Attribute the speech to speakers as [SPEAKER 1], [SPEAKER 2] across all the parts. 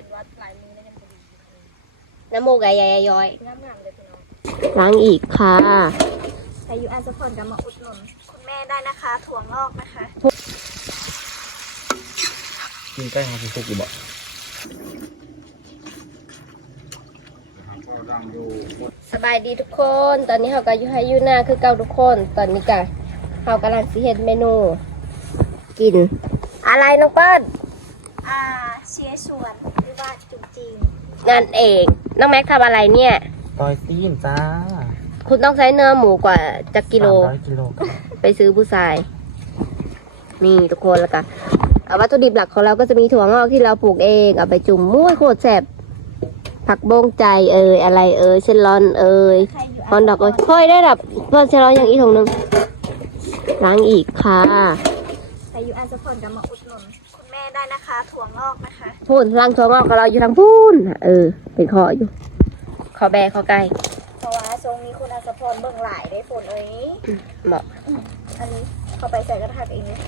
[SPEAKER 1] เป็นวัดหลายมือแล้วยังบ่ดี
[SPEAKER 2] น้ำมูกใหญ่ใหญ่ย้อย
[SPEAKER 1] งามๆเลยพี่น้อง
[SPEAKER 2] ล้างอีกค่ะ
[SPEAKER 1] ใครอยู่อันสปอนก็มาอุดหนุนคุณแม่ได้นะคะถั่วงอกนะคะ
[SPEAKER 3] กินใกล้หาสุกอยู่บ่
[SPEAKER 2] สบายดีทุกคน ตอนนี้เขาก็อยู่ให้อยูหน้าคือเก่าทุกคน ตอนนี้กะเขากำลังสิเฮ็ดเมนู กิน อะไรน้องเปิ้ล
[SPEAKER 1] อ่าเชียร์สวนหรือ ว่าจุกจีน
[SPEAKER 2] นั่นเอง น้องแม็กทำอะไรเนี่ย
[SPEAKER 3] ตอยซีนจ้า
[SPEAKER 2] คุณต้องใช้เนื้อหมูกว่าจะกิโล
[SPEAKER 3] สามร้อยกิโลครับ
[SPEAKER 2] ไปซื้อผู้ชาย นี่ทุกคนแล้วกันเอาวัตถุดิบหลักของเราก็จะมีถั่วงอกที่เราปลูกเอง เอาไปจุ่มม้วยโคตรแซ่บผักบงใจเอ่ยอะไรเอ่ยเชลลอนเอ่ย
[SPEAKER 1] ใครอยู่
[SPEAKER 2] ฮอนดอกเอ้ยค่อยได้ดับเพื่อนเชลลอนอย่างอีกถุงหนึงล้างอีกค่ะ
[SPEAKER 1] ใครอยู่อันสปอนก็มาอุดหนุนคุณแม่ ได้นะคะถั่วงอกนะคะ
[SPEAKER 2] พูนล้างถั่วงอกของเราอยู่ทางพูนเออเป็นคออยู่คอแบคอไก่
[SPEAKER 1] เพราะว่าทรงนี้คุณอันสปอนเบิ่งหลายได้ฝนเอ้ย
[SPEAKER 2] เหมาะ
[SPEAKER 1] อันนี้เข้าไปใส่กระถางเองเลย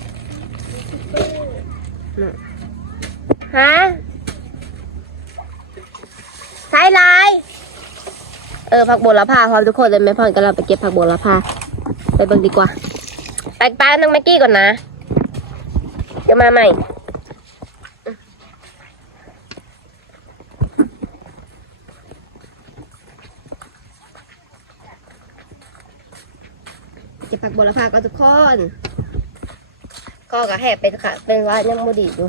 [SPEAKER 2] ฮะใช้ลายเออผักโบราพาพร้อมทุกคนเลยไหมพ่อนกำลังไปเก็บผักโบราพาไปเบิ่งดีกว่าไปป้าน้องแม็กกี้ก่อนนะ เดี๋ยวมาใหม่ ผักโบรพาก็ทุกคนก็กระแหบเป็นค่ะ เป็นว่ายังโมดีอยู่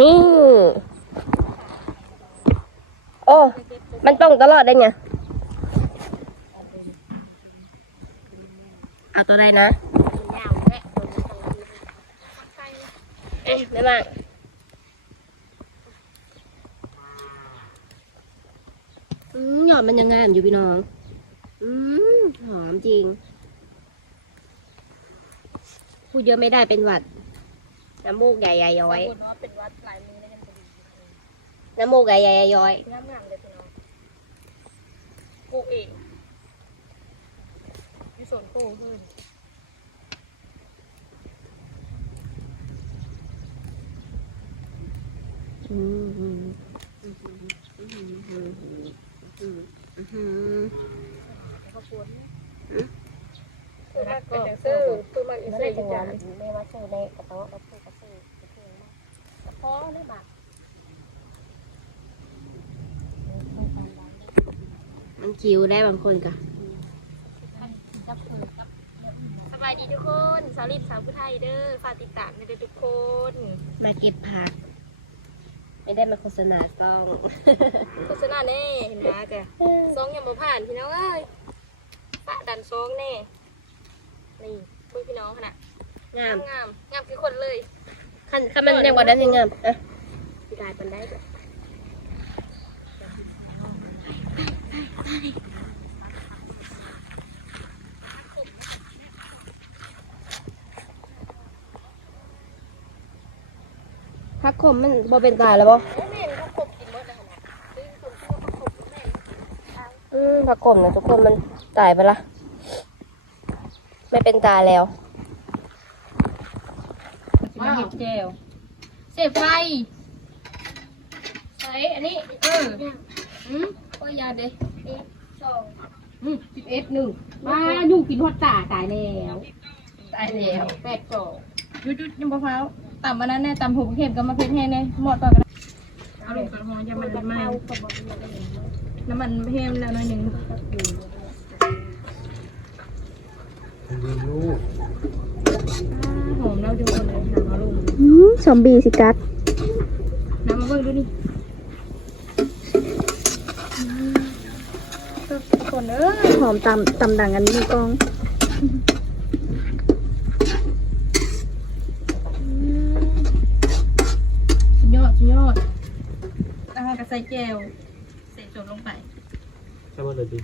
[SPEAKER 2] นี่ โอ้ มันต้องตลอดได้ไง เอาตัวใดนะ
[SPEAKER 1] ยาวแม่
[SPEAKER 2] เอ๊ะไม่มาก อืมหยอดมันยังงามอยู่พี่น้อง อืมหอมจริง พูดเยอะไม่ได้เป็นหวัด น้ำมูกใหญ่ใหญ่ย้อย
[SPEAKER 1] บางคนว่าเป็นวัดหลายมือแล้วยังบ่ดี
[SPEAKER 2] น้ำมูกใหญ่ใหญ่ย้อย
[SPEAKER 1] งามๆเลยพี่น้องปลูกเองมีสวนปลูกขึ้น
[SPEAKER 2] อืมอืมอืมอืมอืมอืมอืมอืม
[SPEAKER 1] ข้าวปวนเนี่ยคือมากเป็นอย่างซื้อคือมากอี
[SPEAKER 2] ไม่
[SPEAKER 1] เซ่
[SPEAKER 2] ได้
[SPEAKER 1] อี
[SPEAKER 2] จัง หวะ
[SPEAKER 1] จาน
[SPEAKER 2] ไม่ว่าซื้อในกระโต๊ะกระซื้อกระซื้อกระซื้อมากกระเพาะนี่บาทมันคิวได้บางคนกะ
[SPEAKER 1] สบายดีทุกคนสาวรีบสาวผู้ไทยเด้อฝากติดตามในทุกคน
[SPEAKER 2] มาเก็บผัก ไม่ได้มาโฆษณาซอง
[SPEAKER 1] โฆษณาแน่เห็นไหมแกซองยังบ่ผ่านพี่น้องเอ้ยปะดันซองแน่นี่ คุยพี่น้องขนาด
[SPEAKER 2] งาม
[SPEAKER 1] งามงามคือคนเลย
[SPEAKER 2] ขั้นขั้นมันยังว่าได้ยังงามอะพี่กายปันได้ด้วยพักขมมันบ่เป็นตายแล้วบ่
[SPEAKER 1] แม่นี่เขากบกินหมดเลยขนาดซื้อคนทั่วเขากบแม่
[SPEAKER 2] อืมผักขมนะทุกคนมันตายไปละ ไม่เป็นตาแล้ว
[SPEAKER 1] ว้าวเจลเสพไฟใช้อันนี้ เอออืมก็ยาเด้สอง
[SPEAKER 4] สิบเอ็ดหนึ่งมาอยู่กินฮอดตาตายแล้ว
[SPEAKER 1] ตายแล้ว
[SPEAKER 4] แปดสองยุดยุดยังมะพร้าวต่ำวันนั้นแน่ต่ำหูเข็มก็มาเพ็ดให้แน่หมดต่อกันเอาลงกระหองจะมันไหม้น้ำมันเพิ่มแล้วหน่อยหนึ่ง
[SPEAKER 3] ลูก
[SPEAKER 4] หอมแล้วดูคนเลยค่ะเอาลง
[SPEAKER 2] ซอมบี้สิกัด
[SPEAKER 4] น้ำมาเบิ่งดูนี่คนเอ้ย
[SPEAKER 2] หอมตำตำดังอันนี้กอง
[SPEAKER 4] สุดยอดสุดยอดนะคะกระใส่แจวใส่โจดลงไป
[SPEAKER 3] ใช่ไหมเลยดิ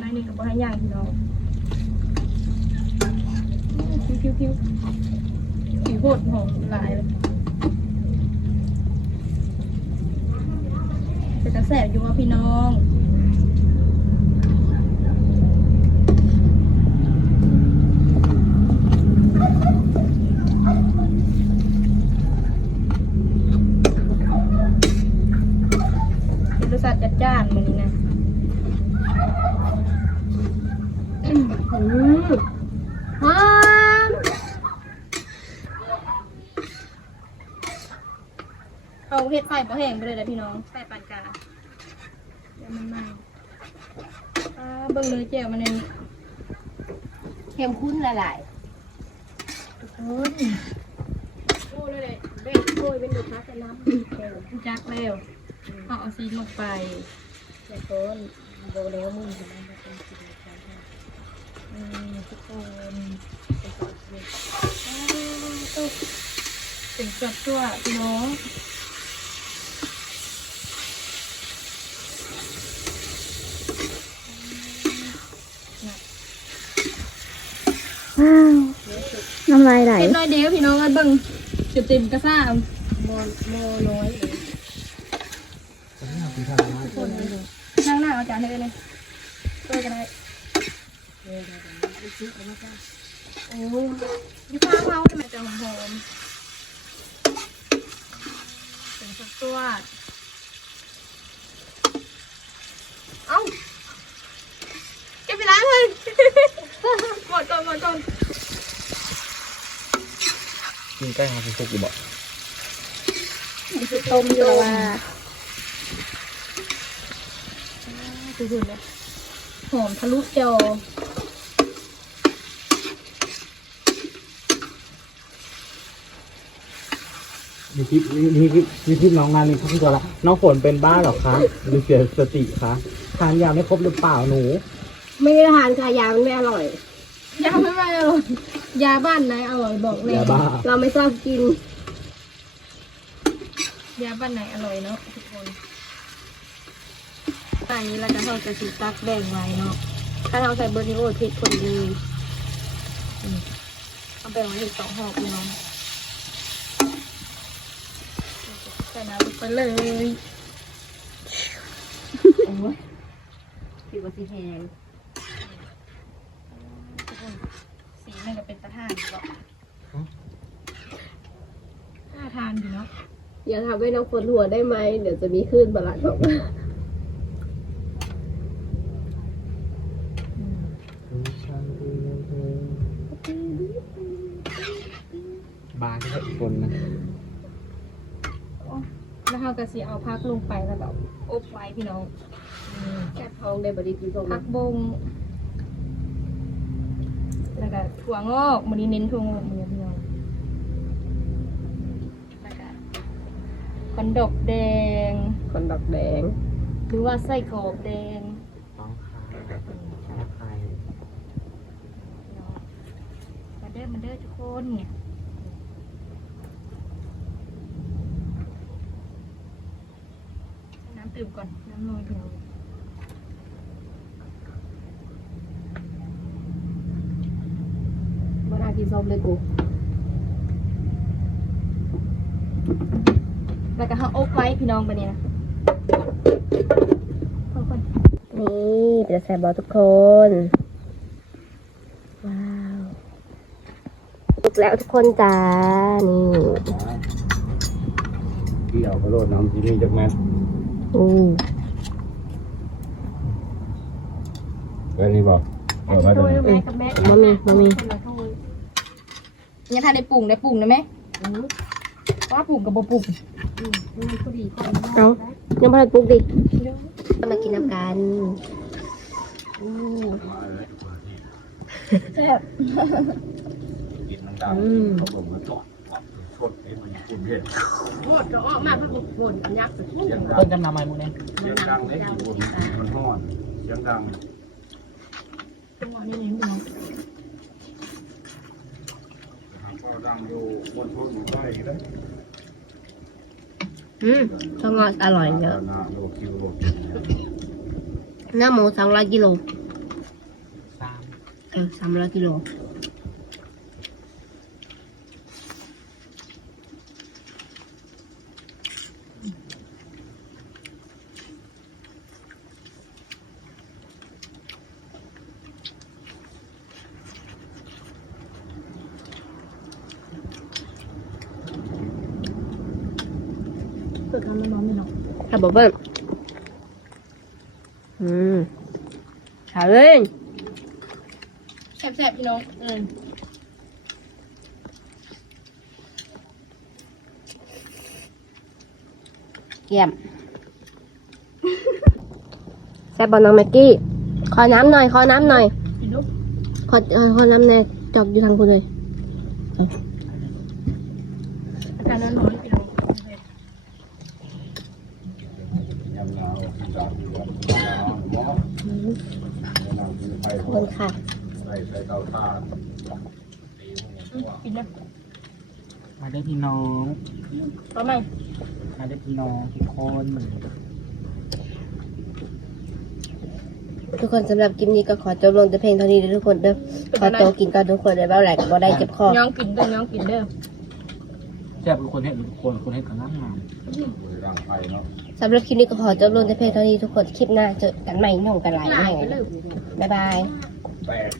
[SPEAKER 4] มานี่กับว่าให้ย่างพี่น้องพิวคิ้วคิ้วสีโคตรหอมหลายเลยแต่กระแสอยู่ว่าพี่น้องเป็นรสชาติ จัดจ้านเหมือนนี้นะ
[SPEAKER 2] อืมหอม
[SPEAKER 4] เอาเฮ็ดไฟบ่แห้งไปเลยนะพี่น้องไฟปานกลางเดี๋ยวมันไหม้อ่าเบิ่งเลยแจ่วมันเนี่ย
[SPEAKER 2] เข้มข้นละลาย
[SPEAKER 4] ทุกคนโอ้เลยเลยเบ็ดโอ้ยเป็นลูกค้าแต่น้ำเร็วจักเร็ว เอาเอาซีนลงไป
[SPEAKER 2] แต่คนโบแล้วมึงจะมาเป็นสิ่งที่ทำให้
[SPEAKER 4] อืมทุกคนเป็นจัดตัวพี่น้องน่ะ
[SPEAKER 2] น้ำลายไหล
[SPEAKER 4] เฮ็ดน้อยเดียวพี่น้องกันเบิ่งจุดเต็มกระซ่า
[SPEAKER 2] โมโมน้อยเลย
[SPEAKER 3] ผมอยากกินทานมาก
[SPEAKER 4] คนนั่งหน้าเอาจานให้เลยเลยช่วยกันได้โอ้ยฟ้าเมาทำไมจะหอมๆเป็นสักตัวเอ้าเก็บไปล้างเลยหมดก่อนหมดก่อน
[SPEAKER 3] กินใกล้มาสุกอยู่บ่
[SPEAKER 2] ต้มอยู่ว่า
[SPEAKER 4] สุดๆเลยหอมทะลุจอ
[SPEAKER 3] มีคลิปมีคลิปมีคลิปน้องนาลีเขาพูดว่าน้องฝนเป็นบ้าเหรอคะหรือเสียสติคะทานยาไม่ครบหรือเปล่าหนู
[SPEAKER 2] ไม่ได้ทานค่ะยามันไม่อร่อย
[SPEAKER 4] ยาไม่ไม่อร่อยยาบ้านไหนอร่อยบอกเลย
[SPEAKER 3] ยาบ้า
[SPEAKER 2] เราไม่ชอบกิน
[SPEAKER 4] ยาบ้านไหนอร่อยเนาะทุกคนต อนนี้เราจะเราจะสีตักแบ่งไว้เนาะ ถ้าเราใส่เบอร์นิโอเผ็ดคนดีอืมเอาแบ่งไว้อีกสองห่อพี่น้องใส่น้ำลงไปเลย
[SPEAKER 2] โอ้ยผิวสีแหง
[SPEAKER 4] สีมันก็เป็นตะท่านหรอกน่าทานดีเนาะ
[SPEAKER 2] อย่าทำให้น้องฝนหัวได้ไหม เดี๋ยวจะมีคลื่นบาลัดออกมา
[SPEAKER 3] บาร์ที่เขาอีกคนนะ
[SPEAKER 4] แล้วเราก็สีเอาพักลงไปแล้วก็อบไว้พี่น้อง
[SPEAKER 2] แค่ท้องได้บริกินตรง
[SPEAKER 4] พักบง แล้วก็ถั่วงอกมันนี้เน้นถั่วงอกมือพี่น้องแล้วก็คอนดอกแดง
[SPEAKER 2] คนดอกแดง
[SPEAKER 4] หรือว่าไส้กรอกแดง
[SPEAKER 3] น้องคายชาคาย
[SPEAKER 4] เนาะมาเด้อมาเด้อทุกคนเนี่ยน้ำ ตื่มก่อน น้ำลอยพี่น้อง
[SPEAKER 2] มานากินส้มเลยกู
[SPEAKER 4] แล้วก็ห้าอบไว้พี่น้องไปเนี่ยนะค่อยๆ
[SPEAKER 2] นี่เป็นแซบบอลทุกคน ว้าวลุกแล้วทุกคนจ้า นี่
[SPEAKER 3] เกี่ยวกระโดดน้ำที่นี่จากแม่
[SPEAKER 2] อือ
[SPEAKER 3] แค่นี้บอกเออมา
[SPEAKER 4] โด
[SPEAKER 3] เดี๋ย
[SPEAKER 4] ยวแม่กับแม่
[SPEAKER 2] มามีมามี
[SPEAKER 4] เนี่ยถ้าได้ปรุงได้ปรุงนะแม่ว่าปรุงกับบ่ปรุง
[SPEAKER 2] เอายังพอได้ปลุกดิมากินน้ำกันอือ
[SPEAKER 4] แซ่บ
[SPEAKER 3] กินน้ำตาลเขาบอกมาทอดทอด ให้มันปุ่นเผ็ด
[SPEAKER 2] หมดก็ออกมาพักบนอันยักษ์
[SPEAKER 3] เสียงดั
[SPEAKER 5] เพิ่
[SPEAKER 3] ง
[SPEAKER 5] นกันมาใหม่หมดเลย
[SPEAKER 3] เสียงดังเล็กอยู่บนมันห้อนเสียงดัง
[SPEAKER 4] จังหวะนี้นี่พี่น้อง
[SPEAKER 3] ก็ดังอยู่บนทุนได้เลย
[SPEAKER 2] อืมข้าวงออร่อยเยอะ
[SPEAKER 3] นาโลคิวโล
[SPEAKER 2] เนื้อหมูสองร้อยกิโล
[SPEAKER 5] สาม
[SPEAKER 2] เออสามร้อยกิโล
[SPEAKER 4] ปิดมันร้อนๆเลยเนาะ
[SPEAKER 2] ค่ะบอกเบิ้ลอืมขาเลย
[SPEAKER 4] แซ่บๆพี่น้องอืม
[SPEAKER 2] เยี่ยมแซ่บบอลน้องแม็กกี้ ขอน้ำหน่อย ขอน้ำหน่อย
[SPEAKER 4] กินลูก
[SPEAKER 2] ขอเอ่อขอน้ำแน่จอกอยู่ทางคุณเลย
[SPEAKER 4] อากาศร้อนๆพี่น้อง
[SPEAKER 2] ขอบคุณค่ะ
[SPEAKER 4] กินนะ
[SPEAKER 3] มาได้พี่น้อง
[SPEAKER 4] เอาไหม
[SPEAKER 3] มาได้พี่น้องทุกคนเหมือน
[SPEAKER 2] ทุกคนสำหรับคลิปนี้ก็ขอจบลงแต่เพลงเท่านี้เด้อทุกคนเด้อขอตัวกินก่อนทุกคนเลยเบ้าแหลกบ่ได้เจ็บคอ
[SPEAKER 4] น้องกินเด้อน้องกินเด้อ
[SPEAKER 3] แซ่บทุกคนเห็นทุกคนคนเห็นกันนั่งงาม
[SPEAKER 2] สำหรับคลิปนี้ก็ขอจบลงแต่เพลงเท่านี้ทุกคนคลิปหน้าเจอกันใหม่หนุ่มกันหลายแห่งบ๊ายบาย
[SPEAKER 3] แปด